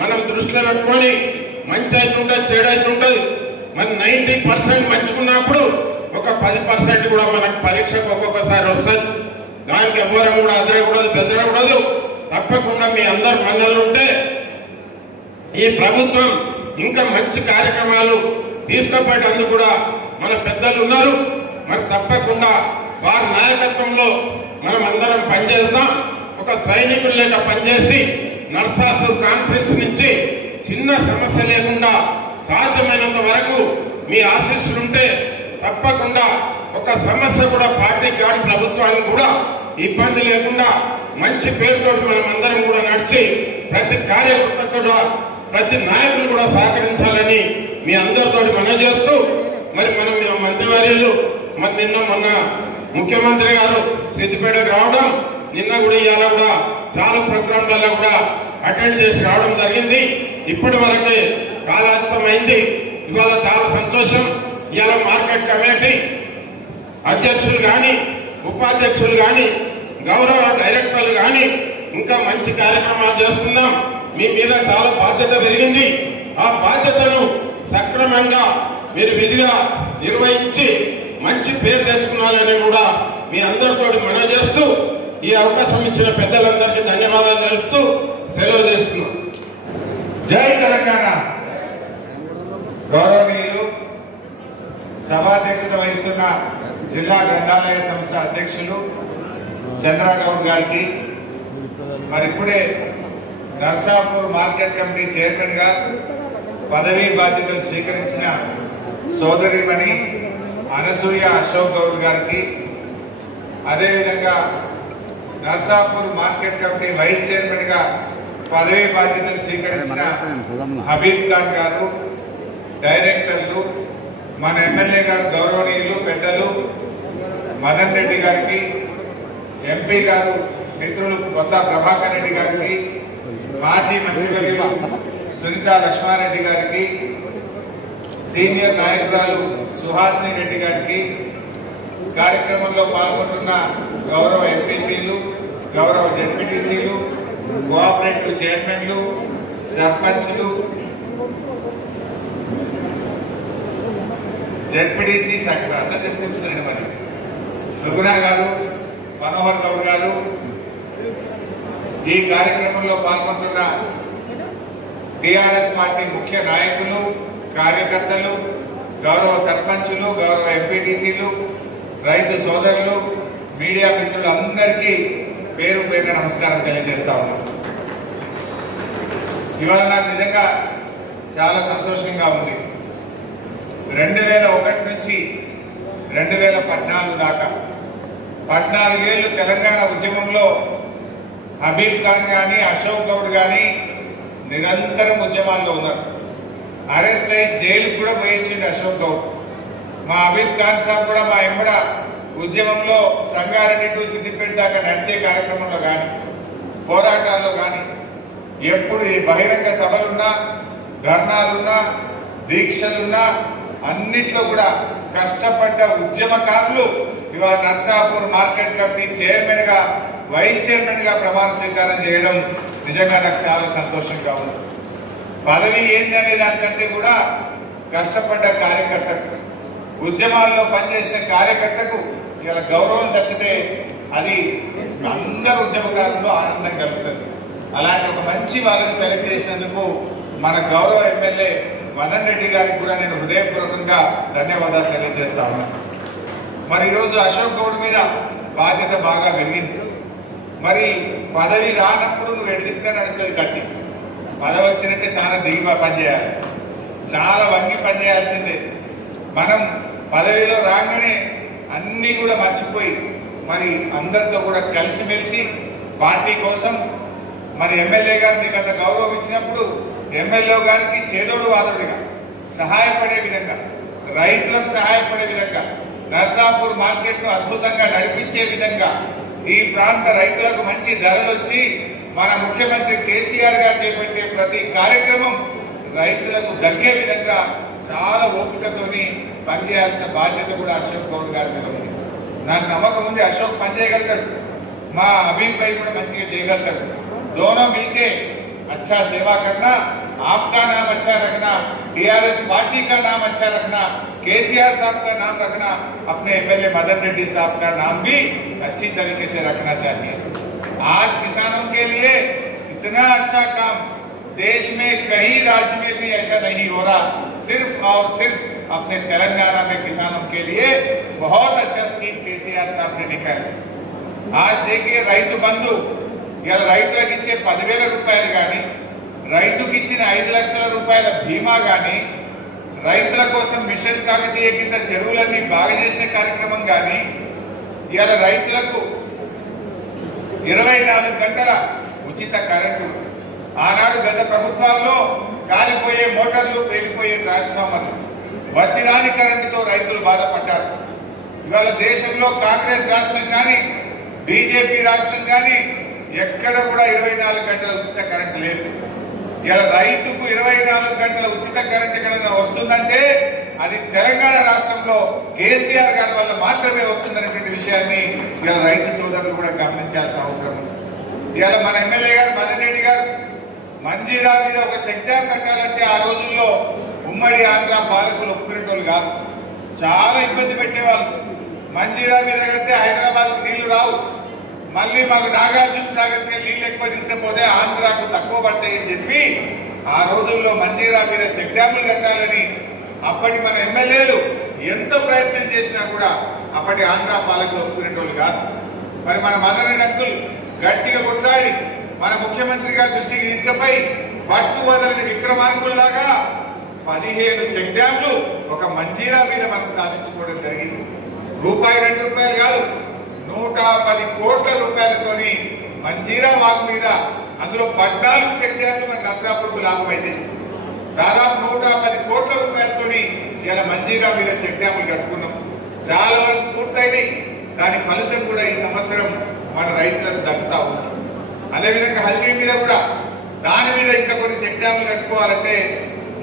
మనం దృష్టిలో పెట్టుకొని మంచి అవుతుంటుంది, చెడు అవుతుంటుంది. మన 90% మంచుకున్నప్పుడు ఒక 10% కూడా మనకు పరీక్షకు ఒక్కొక్కసారి వస్తుంది. దానికి ఎవరం కూడా అదరకూడదు, బెదరకూడదు. తప్పకుండా మీ అందరు మనల్ని ఉంటే ఈ ప్రభుత్వం ఇంకా మంచి కార్యక్రమాలు తీసుకుపోయేటందుకు కూడా మన పెద్దలు ఉన్నారు. మరి తప్పకుండా వారి నాయకత్వంలో మనం అందరం పనిచేస్తాం. ఒక సైనికుడు లేక పనిచేసి నర్సాపూర్ కాన్ఫరెన్స్ నుంచి చిన్న సమస్య లేకుండా సాధ్యమైనంత వరకు మీ ఆశీస్సులుంటే తప్పకుండా ఒక సమస్య కూడా పార్టీకి కానీ ప్రభుత్వానికి కూడా ఇబ్బంది లేకుండా మంచి పేరుతో మనం అందరం కూడా నడిచి ప్రతి కార్యకర్త కూడా ప్రతి నాయకులు కూడా సహకరించాలని మీ అందరితో మనవి చేస్తూ మరి మనం మంత్రివర్యులు మరి నిన్న మొన్న ముఖ్యమంత్రి గారు సిద్దిపేటకు రావడం, నిన్న కూడా ఇవాళ కూడా చాలా ప్రోగ్రాంలలో కూడా అటెండ్ చేసి రావడం జరిగింది. ఇప్పటి వరకే కాలాతీతమైంది. ఇవాళ చాలా సంతోషం. ఇవాళ మార్కెట్ కమిటీ అధ్యక్షులు కానీ ఉపాధ్యక్షులు కానీ గౌరవ డైరెక్టర్లు కానీ ఇంకా మంచి కార్యక్రమాలు చేసుకుందాం. మీ మీద చాలా బాధ్యత పెరిగింది. ఆ బాధ్యతను సక్రమంగా మీరు విధిగా నిర్వహించి మంచి పేరు తెచ్చుకున్నారని కూడా మీ అందరితో మనవి చేస్తూ ఈ అవకాశం ఇచ్చిన పెద్దలందరికీ ధన్యవాదాలు తెలుపుతూ సెలవు చేస్తున్నాం. జై తెలంగాణ. గౌరవనీయులు సభాధ్యక్షత వహిస్తున్న జిల్లా గ్రంథాలయ సంస్థ అధ్యక్షులు చంద్రగౌడ్ గారికి, మరి ఇప్పుడే నర్సాపూర్ మార్కెట్ కమిటీ చైర్మన్ గా పదవీ బాధ్యతలు స్వీకరించిన సోదరిమణి అనసూయ అశోక్ గౌడ్ గారికి, అదేవిధంగా Narsapur market committee vice chairman గా పదవీ బాధ్యతలు స్వీకరించిన హబీబ్ ఖాన్ గారు, డైరెక్టర్లు, మన ఎమ్మెల్యే గారు గౌరవనీయులు పెద్దలు మదన్ రెడ్డి గారికి, ఎంపీ గారు మిత్రులు కొత్త ప్రభాకర్ రెడ్డి గారికి, మాజీ మంత్రివర్యులు సునీత లక్ష్మారెడ్డి గారికి, సీనియర్ నాయకురాలు సుహాసిని రెడ్డి గారికి, కార్యక్రమంలో పాల్గొంటున్న గౌరవ ఎంపీపీలు, గౌరవ జెడ్పీటీసీలు, కోఆపరేటివ్ చైర్మన్లు, సర్పంచ్లు, జెడ్పీటీసీ శాఖ అందరూ చెప్పిస్తున్నారండి. మరి సుగుణ గారు, మనోహర్ గౌడ్ గారు, ఈ కార్యక్రమంలో పాల్గొంటున్న టిఆర్ఎస్ పార్టీ ముఖ్య నాయకులు, కార్యకర్తలు, గౌరవ సర్పంచులు, గౌరవ ఎంపీటీసీలు, రైతు సోదరులు, మీడియా మిత్రులు అందరికీ పేరు పేరున నమస్కారం తెలియజేస్తా ఉన్నాం. ఇవాళ నాకు నిజంగా చాలా సంతోషంగా ఉంది. 2001 నుంచి 2014 దాకా 14 ఏళ్ళు తెలంగాణ ఉద్యమంలో హబీబ్ ఖాన్ కానీ, అశోక్ గౌడ్ కానీ నిరంతరం ఉద్యమాల్లో ఉన్నారు. అరెస్ట్ అయ్యి జైలుకు కూడా పోయించింది అశోక్ గౌడ్. మా హబీబ్ ఖాన్ సాబ్ కూడా మా ఎంబడ ఉద్యమంలో సంగారెడ్డి టు సిద్దిపేట దాకా నడిచే కార్యక్రమంలో కానీ, పోరాటాల్లో కానీ, ఎప్పుడు బహిరంగ సభలున్నా, ధర్నాలున్నా, దీక్షలున్నా అన్నిట్లో కూడా కష్టపడ్డ ఉద్యమకారులు ఇవాళ నర్సాపూర్ మార్కెట్ కమిటీ చైర్మన్ గా, వైస్ చైర్మన్ గా ప్రమాణ స్వీకారం చేయడం నిజంగా నాకు చాలా సంతోషంగా ఉంది. పదవి ఏంది అనే దానికంటే కూడా కష్టపడ్డ కార్యకర్తకు, ఉద్యమాల్లో పనిచేసిన కార్యకర్తకు ఇలా గౌరవం దక్కితే అది అందరు ఉద్యమకారుల్లో ఆనందం కలుగుతుంది. అలాంటి ఒక మంచి వాళ్ళని సెలెక్ట్ చేసినందుకు మన గౌరవ ఎమ్మెల్యే మదన్ రెడ్డి గారికి కూడా నేను హృదయపూర్వకంగా ధన్యవాదాలు తెలియజేస్తా ఉన్నాను. మరి ఈరోజు అశోక్ గౌడ్ మీద బాధ్యత బాగా పెరిగింది. మరి పదవి రానప్పుడు నువ్వు ఎడిగితే నడుస్తుంది కట్టి, పదవి వచ్చినాక చాలా దిగిగా పనిచేయాలి, చాలా వంగి పనిచేయాల్సిందే. మనం పదవిలో రాగానే అన్నీ కూడా మర్చిపోయి మరి అందరితో కూడా కలిసిమెలిసి పార్టీ కోసం మరి ఎమ్మెల్యే గారు నీకు అంత గౌరవం ఇచ్చినప్పుడు ఎమ్మెల్యే గారికి చేదోడు వాదోడుగా సహాయపడే విధంగా, రైతులకు సహాయపడే విధంగా, నర్సాపూర్ మార్కెట్ను అద్భుతంగా నడిపించే విధంగా, ఈ ప్రాంత రైతులకు మంచి ధరలు వచ్చి మన ముఖ్యమంత్రి కేసీఆర్ గారు చేపట్టే ప్రతి కార్యక్రమం రైతులకు దక్కే విధంగా చాలా ఓపికతోని పనిచేయాల్సిన బాధ్యత కూడా అశోక్ గౌడ్ గారి మీద ఉంది. నాకు నమ్మకం ఉంది అశోక్ పనిచేయగలుగుతాడు, మా అభీబ్ భాయ్ కూడా మంచిగా చేయగలుగుతాడు. दोनों मिलके अच्छा सेवा करना, आपका नाम अच्छा रखना, टीआरएस पार्टी का नाम अच्छा रखना, केसीआर साहब का नाम रखना, अपने एमएलए मदन रेड्डी साहब का नाम भी अच्छी तरीके से रखना चाहिए। आज किसानों के लिए इतना अच्छा काम देश में कहीं राज्य में भी ऐसा नहीं हो रहा, सिर्फ और सिर्फ अपने तेलंगाना में किसानों के लिए बहुत अच्छा स्कीम केसीआर साहब ने निकाला। आज देखिए రైతు బంధు ఇలా రైతులకు ఇచ్చే 10,000 రూపాయలు కానీ, రైతుకి ఇచ్చిన 5 లక్షల రూపాయల బీమా కానీ, రైతుల కోసం మిషన్ కాకతీయ కింద చెరువులన్నీ బాగా చేసే కార్యక్రమం కానీ, ఇలా రైతులకు 24 గంటల ఉచిత కరెంటు, ఆనాడు గత ప్రభుత్వాల్లో కాలిపోయే మోటార్లు, పేలిపోయే ట్రాన్స్ఫార్మర్లు, వచ్చిరాని కరెంటుతో రైతులు బాధపడ్డారు. ఇవాళ దేశంలో కాంగ్రెస్ రాష్ట్రం కానీ, బీజేపీ రాష్ట్రం కానీ ఎక్కడ కూడా 24 గంటల ఉచిత కరెంటు లేదు. ఇలా రైతుకు 24 గంటల ఉచిత కరెంట్ ఎక్కడైనా వస్తుందంటే అది తెలంగాణ రాష్ట్రంలో కేసీఆర్ గారి వల్ల మాత్రమే వస్తుందనేటువంటి విషయాన్ని ఇలా రైతు సోదరులు కూడా గమనించాల్సిన అవసరం ఉంది. ఇవాళ మన ఎమ్మెల్యే గారు మదన్ రెడ్డి గారు మంజీరా మీద ఒక చెక్ డ్యామ్ కట్టాలంటే ఆ రోజుల్లో ఉమ్మడి ఆంధ్ర పాలకులు ఒప్పుకునేటోళ్ళు కాదు, చాలా ఇబ్బంది పెట్టేవాళ్ళు. మంజీరా మీద కడితే హైదరాబాద్కు నీళ్లు రావు, మళ్ళీ మాకు నాగార్జున సాగర్కి నీళ్ళు ఎక్కువ తీసుకపోతే ఆంధ్రాకు తక్కువ పడతాయని చెప్పి ఆ రోజుల్లో మంజీరా మీద చెక్ డ్యాములు కట్టాలని అప్పటి మన ఎమ్మెల్యేలు ఎంత ప్రయత్నం చేసినా కూడా అప్పటి ఆంధ్ర పాలకులు ఒప్పుకునేటోళ్ళు కాదు. మరి మన మదన్ రెడ్డి అంకుల్ గట్టిగా కొట్లాడి మన ముఖ్యమంత్రి గారి దృష్టికి తీసుకుపోయి పట్టు వదలని విక్రమార్కుల్లాగా 15 చెక్ డ్యాములు ఒక మంజీరా మీద మనం సాధించుకోవడం జరిగింది. రూపాయి 2 రూపాయలు కాదు, 110 కోట్ల రూపాయలతోని మంజీరా వాగు మీద అందులో 14 చెక్ డ్యాములు మన నర్సాపూర్కు లాభమైంది. దాదాపు 110 కోట్ల రూపాయలతోని ఇలా మంజీరా మీద చెక్ డ్యాములు కట్టుకున్నాం. చాలా వరకు పూర్తయినాయి. దాని ఫలితం కూడా ఈ సంవత్సరం మన రైతులకు దక్కుతా ఉంది. అదేవిధంగా హల్దీ మీద కూడా దాని మీద ఇంకా కొన్ని చెక్ డ్యాములు కట్టుకోవాలంటే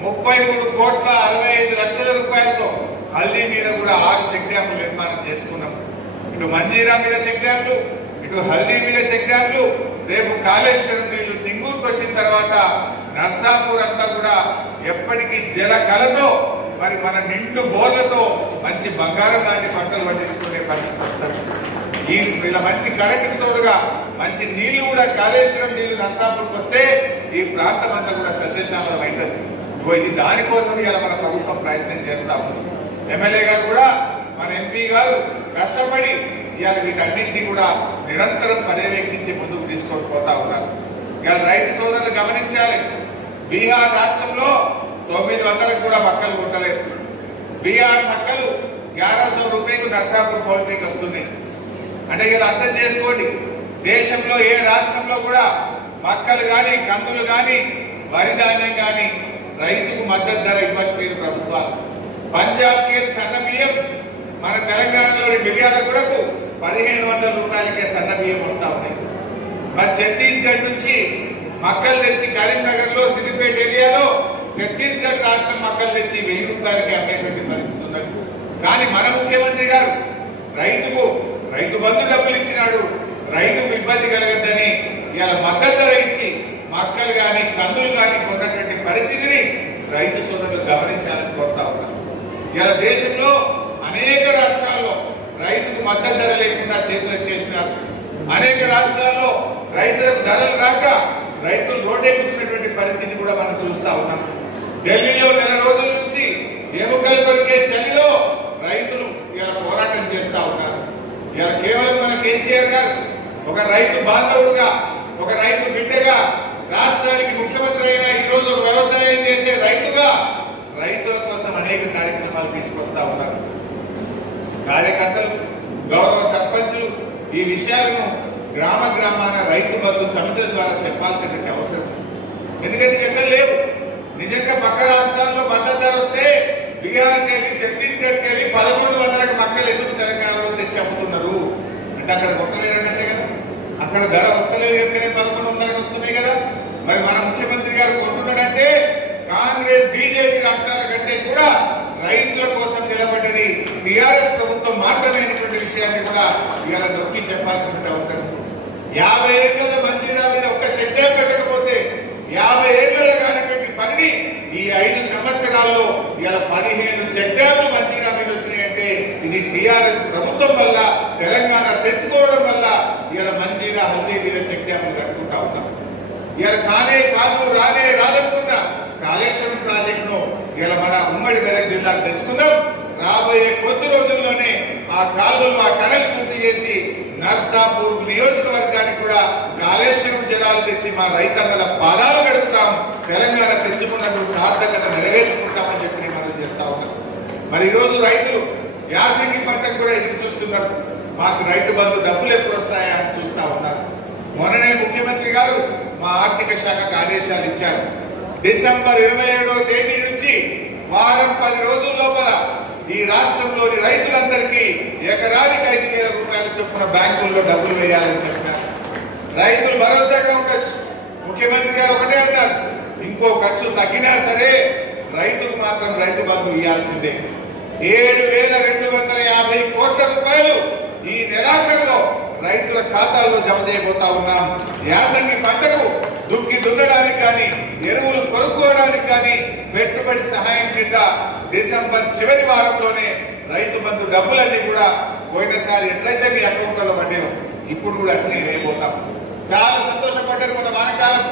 33 కోట్ల 65 లక్షల రూపాయలతో హల్దీ మీద కూడా 6 చెక్ డ్యాములు నిర్మాణం చేసుకున్నాం. ఇటు మంజీరా మీద చెక్ డ్యాములు, ఇటు హల్దీ మీద చెక్ డ్యాములు, రేపు కాళేశ్వరం నీళ్లు సింగూరుకు వచ్చిన తర్వాత నర్సాపూర్ అంతా కూడా ఎప్పటికీ జల కళతో మరి మన నిండు బోర్లతో మంచి బంగారం లాంటి పంటలు పండించుకునే పరిస్థితి వస్తుంది. ఇలా మంచి కరెంటుకు తోడుగా మంచి నీళ్లు కూడా కాళేశ్వరం నీళ్లు నర్సాపూర్కి వస్తే ఈ ప్రాంతం అంతా కూడా సస్యశ్యామలం అవుతుంది. ఇది దానికోసం ఇలా మన ప్రభుత్వం ప్రయత్నం చేస్తా ఉంది. ఎమ్మెల్యే గారు కూడా మన ఎంపీ గారు కష్టపడి ఇవాళ వీటన్నింటినీ కూడా నిరంతరం పర్యవేక్షించి ముందుకు తీసుకొని పోతా ఉన్నారు. ఇవాళ రైతు సోదరులు గమనించాలి, బీహార్ రాష్ట్రంలో 900 కూడా మక్కలు కొట్టలేదు. బీహార్ మక్కలు 1100 రూపాయలకు నర్సాపూర్ క్వాలిటీకి వస్తుంది. అంటే ఇలా అర్థం చేసుకోండి, దేశంలో ఏ రాష్ట్రంలో కూడా మక్కలు కానీ కందులు కానీ వరి ధాన్యం కానీ రైతుకు మద్దతు ధర ఇవ్వట్లేదు ప్రభుత్వాలు. పంజాబ్కి సన్న బియ్యం మన తెలంగాణలోని మిర్యాలగూడకు 1500 రూపాయలకే సన్న బియ్యం వస్తా ఉన్నాయి. మరి ఛత్తీస్గఢ్ నుంచి మక్కలు తెచ్చి కరీంనగర్ లో సిద్దిపేట ఏరియాలో ఛత్తీస్గఢ్ రాష్ట్రం మక్కలు తెచ్చి 1000 రూపాయలకి అమ్మేటువంటి పరిస్థితి ఉందని. కానీ మన ముఖ్యమంత్రి గారు రైతు బంధు డబ్బులు ఇచ్చినాడు, రైతుకు ఇబ్బంది కలగద్దని ఇవాళ మద్దతు ధర ఇచ్చి మక్కలు కానీ కందులు కానీ కొన్నటువంటి పరిస్థితిని రైతు సోదరులు గమనించాలని కోరుతా ఉన్నారు. ఇవాళ దేశంలో అనేక రాష్ట్రాల్లో రైతుకు మద్దతు ధర లేకుండా చేతులు ఎత్తేసినారు. అనేక రాష్ట్రాల్లో రైతులకు ధరలు రాక రైతులు రోడ్డెక్కుతున్నటువంటి పరిస్థితి కూడా మనం చూస్తా ఉన్నాం. ఢిల్లీలో నెల రోజుల నుంచి ఎముకలు కొరికే చలిలో రైతులు ఇలా పోరాటం చేస్తా ఉన్నారు. ఇలా కేవలం మన కేసీఆర్ గారు ఒక రైతు బాంధవుడుగా, ఒక రైతు బిడ్డగా, రాష్ట్రానికి ముఖ్యమంత్రి అయినా ఈ రోజు వ్యవసాయం చేసే రైతుగా రైతుల కోసం అనేక కార్యక్రమాలు తీసుకొస్తా ఉన్నారు. కార్యకర్తలు, గౌరవ సర్పంచులు ఈ విషయాలను గ్రామాన రైతు బంధు సమితుల ద్వారా చెప్పాల్సినటువంటి అవసరం. ఎందుకంటే ఎక్కడ లేవు. నిజంగా పక్క రాష్ట్రాల్లో మద్దతు ధర వస్తే బీహార్కి వెళ్ళి ఛత్తీస్గఢ్కి వెళ్ళి 1100కి మక్కలు ఎందుకు తెలంగాణలో తెచ్చి అమ్ముతున్నారు అంటే అక్కడ కొట్టలేరంటే కదా, అక్కడ ధర వస్తలేదు ఎందుకనే 1100కి వస్తున్నాయి కదా. మరి మన ముఖ్యమంత్రి గారు కొంటున్నాడంటే కాంగ్రెస్ బీజేపీ రాష్ట్రాల కంటే కూడా రైతుల కోసం నిలబడ్డది టీఆర్ఎస్ ప్రభుత్వం మాత్రమే అనేటువంటి విషయాన్ని కూడా ఇవాళ నొక్కి చెప్పాల్సిన అవసరం. 50 ఏళ్ల మంచిర్యాల మీద ఒక్క చెట్టే పెట్టకపోతే 50 ఏళ్ల కానిటువంటి పనిని ఈ 5 సంవత్సరాల్లో ఇవాళ 15 చెక్ డ్యాములు మంచిర్యాల మీద వచ్చినాయంటే ఇది టీఆర్ఎస్ ప్రభుత్వం వల్ల, తెలంగాణ తెచ్చుకోవడం వల్ల ఇవాళ మంచిర్యాల హల్దీ మీద చెక్ డ్యాములు కట్టుకుంటా ఉన్నాం. ఇవాళ కానే కాదు రానే రాదనుకున్నా కాళేశ్వరం ప్రాజెక్టును ఇలా మన ఉమ్మడి మెదక్ జిల్లాకు తెచ్చుకున్నాం. రాబోయే కొద్ది రోజుల్లోనే ఆ కాలువలు, ఆ టనల్ పూర్తి చేసి నర్సాపూర్ నియోజకవర్గానికి కూడా కాళేశ్వరం జలాలు తెచ్చి మా రైతన్నల పాదాలు గడుపుతాం. తెలంగాణ తెచ్చుకున్నందుకు సార్థకత నెరవేర్చుకుంటామని చెప్పి మనం చేస్తా ఉన్నాం. మరి ఈరోజు రైతులు యాసంగి పంటకు కూడా ఎదురు చూస్తున్నారు. మాకు రైతు బంధు డబ్బులు ఎప్పుడు వస్తాయా అని చూస్తా ఉన్నారు. మొన్ననే ముఖ్యమంత్రి గారు మా ఆర్థిక శాఖకు ఆదేశాలు ఇచ్చారు. డిసెంబర్ 27వ తేదీ నుంచి వారం 10 రోజుల లోపల ఈ రాష్ట్రంలోని రైతులందరికీ ఎకరానికి 5,000 రూపాయల చొప్పున బ్యాంకుల్లో డబ్బులు వేయాలని చెప్పారు. రైతులు భరోసాగా ఉండొచ్చు. ముఖ్యమంత్రి గారు ఒకటే అన్నారు, ఇంకో ఖర్చు తగ్గినా సరే రైతుకు మాత్రం రైతు బంధు ఇవ్వాల్సిందే. 7,250 కోట్ల రూపాయలు ఈ నెలాఖరులో రైతుల ఖాతాల్లో జమ చేయబోతా ఉన్నాం. యాసంగి పంటకు దుక్కి దున్నడానికి కానీ, ఎరువులు కొనుక్కోవడానికి కానీ పెట్టుబడి సహాయం కింద డిసెంబర్ చివరి వారంలోనే రైతు బంధు డబ్బులన్నీ కూడా పోయినసారి ఎట్లయితే మీ అకౌంట్లలో పడ్డాయో ఇప్పుడు కూడా అట్లనే వేయబోతాం. చాలా సంతోషపడ్డారు. మన వానకాలం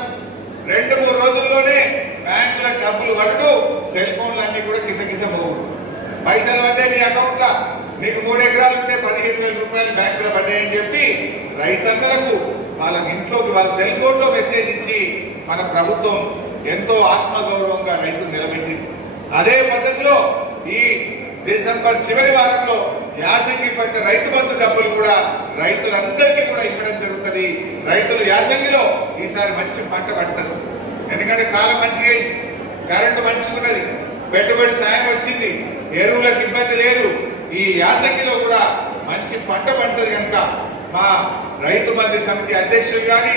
2-3 రోజుల్లోనే బ్యాంకుల డబ్బులు పడుడు, సెల్ ఫోన్లన్నీ కూడా కిసకిస మోగుడు. పైసలు పడ్డాయి నీ అకౌంట్లో, నీకు 3 ఎకరాలు ఉంటే 15,000 రూపాయలు బ్యాంకులో పడ్డాయని చెప్పి రైతన్నలకు వాళ్ళ ఇంట్లోకి వాళ్ళ సెల్ ఫోన్ లో మెసేజ్ ఇచ్చి మన ప్రభుత్వం ఎంతో ఆత్మగౌరవంగా రైతులు నిలబెట్టింది. అదే పద్ధతిలో ఈ డిసెంబర్ చివరి వారంలో యాసంగి పంట రైతు బంధు డబ్బులు కూడా రైతులందరికీ కూడా ఇవ్వడం జరుగుతుంది. రైతులు యాసంగిలో ఈసారి మంచి పంట పడుతుంది. ఎందుకంటే కాలం మంచిగా, కరెంటు మంచిగున్నది, పెట్టుబడి సాయం వచ్చింది, ఎరువులకు ఇబ్బంది లేదు. ఈ యాసంగిలో కూడా మంచి పంట పండుతుంది కనుక మా రైతు బంధు సమితి అధ్యక్షులు కానీ,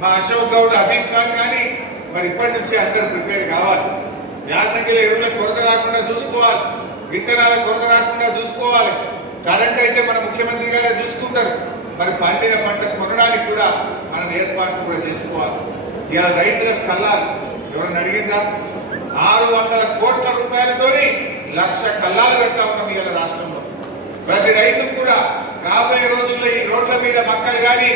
మా అశోక్ గౌడ్, హబీబ్ ఖాన్ కానీ మరి ఇప్పటి నుంచి అందరూ ప్రిపేర్ కావాలి. యాసంగిలో ఎరువుల కొరత రాకుండా చూసుకోవాలి, విత్తనాల కొరత రాకుండా చూసుకోవాలి. కరెంట్ అయితే మన ముఖ్యమంత్రి గారే చూసుకుంటారు. మరి పండిన పంట కొనడానికి కూడా మనం ఏర్పాట్లు కూడా చేసుకోవాలి. ఇలా రైతులకు కల్లాలి. ఎవరైనా అడిగిందా? 600 కోట్ల రూపాయలతోని 1,00,000 కల్లాలు పెడతా ఉన్నాం ఇవాళ రాష్ట్రంలో. ప్రతి రైతుకు కూడా రాబోయే రోజుల్లో ఈ రోడ్ల మీద మక్కలు కానీ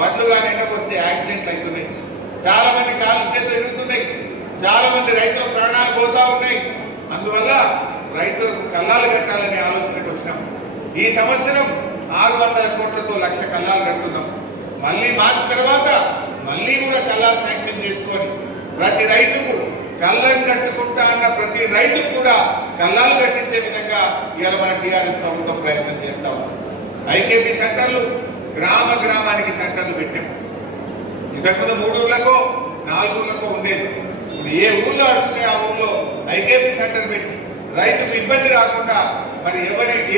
వడ్లు కానీ ఎండకొస్తే యాక్సిడెంట్లు అవుతున్నాయి. చాలా మంది కాళ్ళు చేతులు ఎరుగుతున్నాయి. చాలా మంది రైతుల ప్రాణాలు పోతా ఉన్నాయి. అందువల్ల రైతులకు కల్లాలు కట్టాలనే ఆలోచనకు వచ్చినాం. ఈ సంవత్సరం 600 కోట్లతో 1,00,000 కల్లాలు కడుతున్నాం. మళ్ళీ మార్చి తర్వాత మళ్ళీ కూడా కల్లాలు శాంక్షన్ చేసుకొని ప్రతి రైతుకు కళ్ళం కట్టుకుంటా అన్న ప్రతి రైతుకు కూడా కల్లాలు కట్టించే విధంగా ఇవాళ మన టీఆర్ఎస్ ప్రభుత్వం ప్రయత్నం చేస్తా ఉన్నాం. ఐకేపీ సెంటర్లు గ్రామానికి సెంటర్లు పెట్టాం. ఇంతకుముందు 3 ఊర్లకో 4 ఊర్లకో ఉండేది. ఇప్పుడు ఏ ఊర్లో అడిగితే ఆ ఊర్లో ఐకేపీ సెంటర్ పెట్టి రైతుకు ఇబ్బంది రాకుండా మరి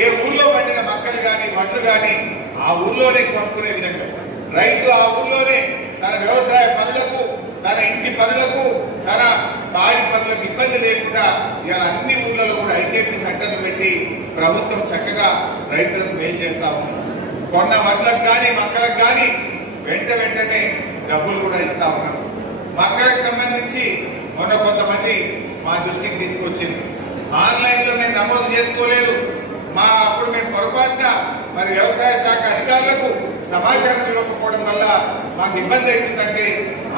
ఏ ఊర్లో పండిన మక్కలు కానీ వడ్లు కానీ ఆ ఊర్లోనే కొనుక్కునే విధంగా రైతు ఆ ఊర్లోనే తన వ్యవసాయ పనులకు తన ఇంటి పనులకు తన పాడి పనులకు ఇబ్బంది లేకుండా ఇవాళ అన్ని ఊర్లలో కూడా ఐకేపీ సెంటర్లు పెట్టి ప్రభుత్వం చక్కగా రైతులకు మేలు చేస్తా ఉంది. కొన్న వడ్లకు కానీ మక్కలకు కానీ వెంటనే డబ్బులు కూడా ఇస్తా ఉన్నాం. మక్కలకు సంబంధించి మొన్న కొంతమంది మా దృష్టికి తీసుకొచ్చింది. ఆన్లైన్ లో మేము నమోదు చేసుకోలేదు. అప్పుడు మేము పొరపాటున మరి వ్యవసాయ శాఖ అధికారులకు సమాచారం ఇవ్వకపోవడం వల్ల మాకు ఇబ్బంది అవుతుందంటే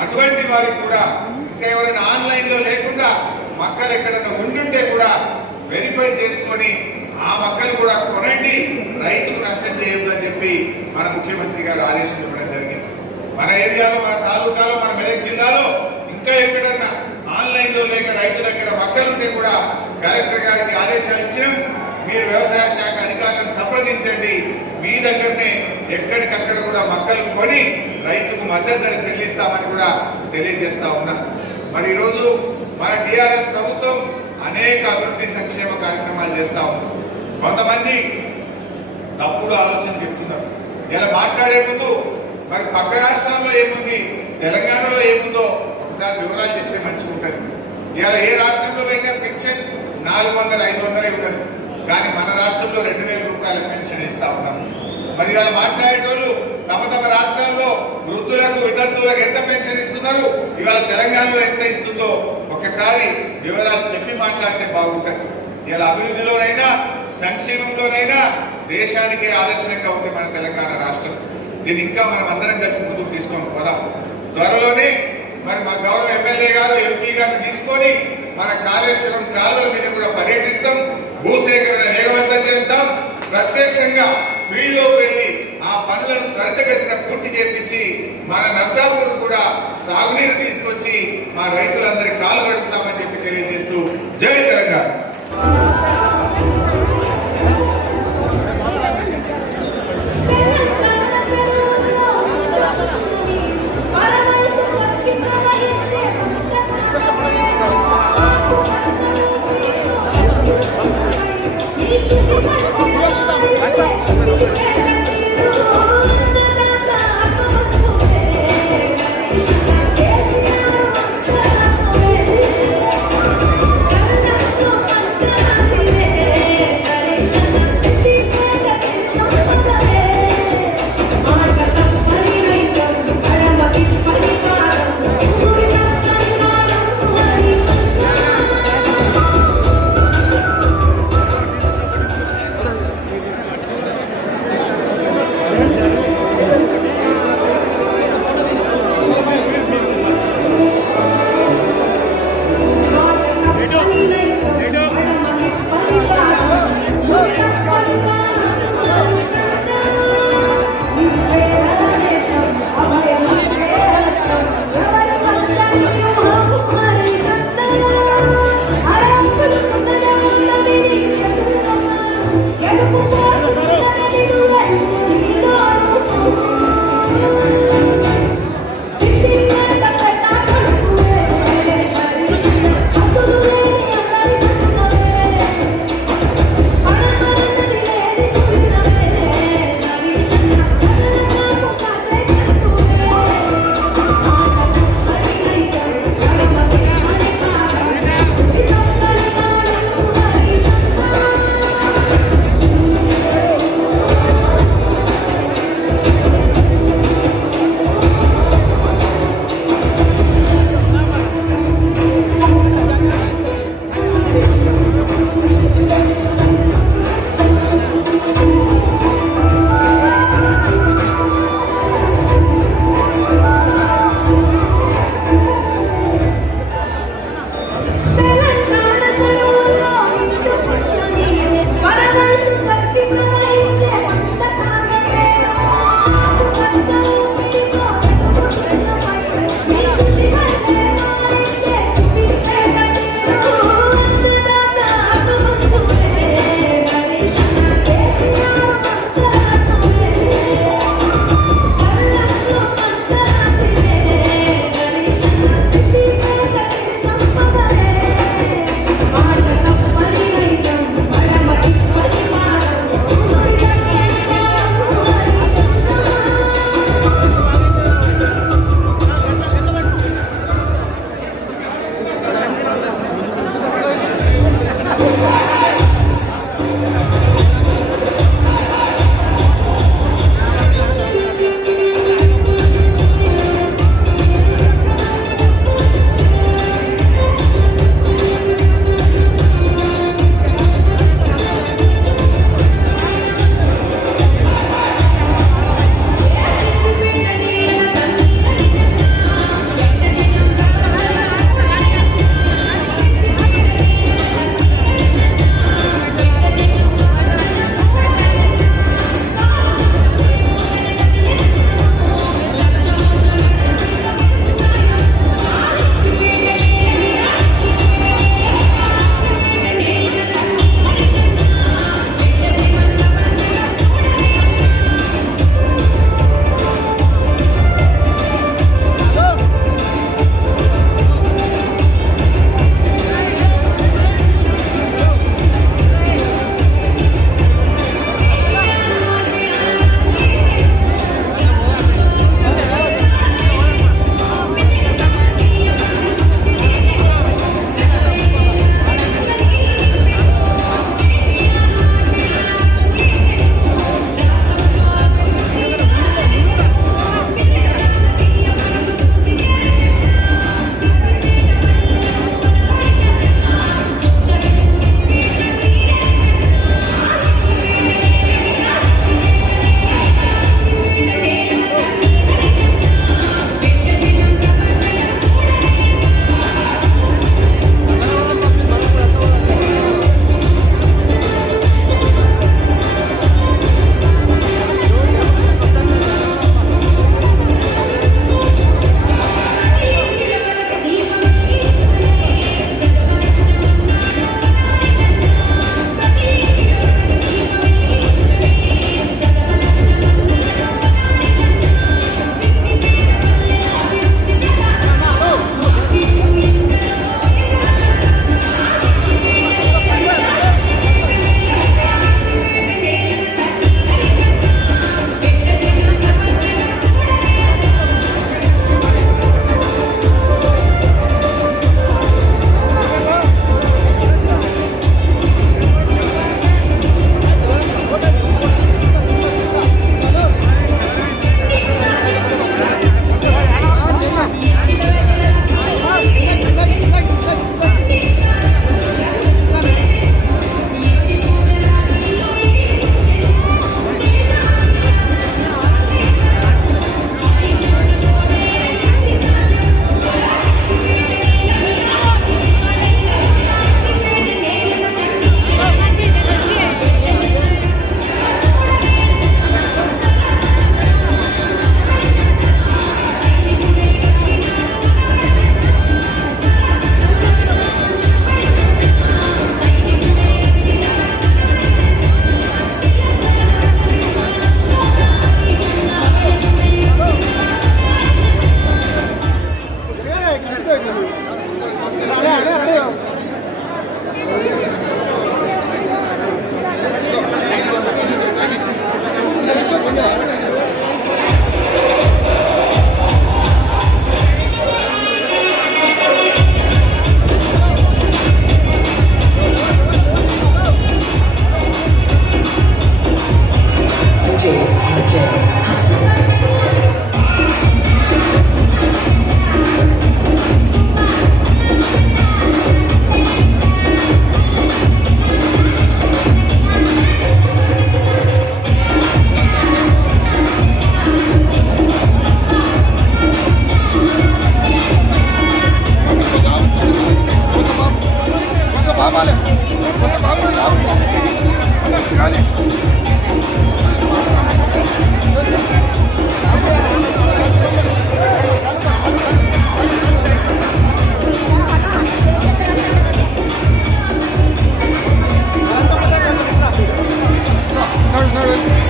అటువంటి వారికి కూడా ఇంకా ఎవరైనా ఆన్లైన్ లో లేకుండా మక్కలు ఎక్కడైనా ఉండుంటే కూడా వెరిఫై చేసుకొని ఆ మక్కలు కూడా కొనండి, రైతుకు నష్టం చేయొద్దు అని చెప్పి మన ముఖ్యమంత్రి గారు ఆదేశం ఇవ్వడం జరిగింది. మన ఏరియాలో మన తాలూకాలో మన మెదక్ జిల్లాలో ఇంకా ఎక్కడన్నా ఆన్లైన్ లో లేక రైతు దగ్గర మక్కలుంటే కూడా కలెక్టర్ గారికి ఆదేశాలు ఇచ్చినాం. మీరు వ్యవసాయ శాఖ అధికారులను సంప్రదించండి, మీ దగ్గరనే ఎక్కడికక్కడ కూడా మక్కలు కొని రైతుకు మద్దతు ధర చెల్లిస్తామని కూడా తెలియజేస్తా ఉన్నా. మరి ఈరోజు మన టీఆర్ఎస్ ప్రభుత్వం అనేక అభివృద్ధి సంక్షేమ కార్యక్రమాలు చేస్తా ఉంది. కొంతమంది తప్పుడు ఆలోచన చెప్తున్నారు. ఇలా మాట్లాడే ముందు మరి పక్క రాష్ట్రాల్లో ఏముంది, తెలంగాణలో ఏముందో ఒకసారి వివరాలు చెప్తే మంచిగా ఉంటుంది. ఇలా ఏ రాష్ట్రంలో అయినా పెన్షన్ 400-500 ఉన్నది, కానీ మన రాష్ట్రంలో 2,000 రూపాయల పెన్షన్ ఇస్తా ఉన్నాం. మరి ఇలా మాట్లాడేటోళ్ళు తమ రాష్ట్రాల్లో వృద్ధులకు వితంతువులకు ఎంత పెన్షన్ ఇస్తున్నారు, ఇవాళ తెలంగాణలో ఎంత ఇస్తుందో ఒకసారి వివరాలు చెప్పి మాట్లాడితే బాగుంటుంది. ఇలా అభివృద్ధిలోనైనా సంక్షేమంలోనైనా దేశానికి ఆదర్శంగా ఉంది మన తెలంగాణ రాష్ట్రం. దీన్ని ఇంకా మనం అందరం కలిసి ముందుకు తీసుకొని పోదాం. త్వరలోనే మరి మా గౌరవ ఎమ్మెల్యే గారు ఎంపీ గారిని తీసుకొని మన కాళేశ్వరం కాలువల మీద కూడా పర్యటిస్తాం, భూసేకరణ వేగవంతం చేస్తాం, ప్రత్యక్షంగా ఫీల్డ్లోకి వెళ్ళి ఆ పనులను త్వరితగతిన పూర్తి చేపించి మన నర్సాపూర్ కూడా సాగునీరు తీసుకొచ్చి మా రైతులందరి కాలు కడుగుతామని చెప్పి తెలియజేస్తూ జై తెలంగాణ.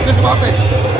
This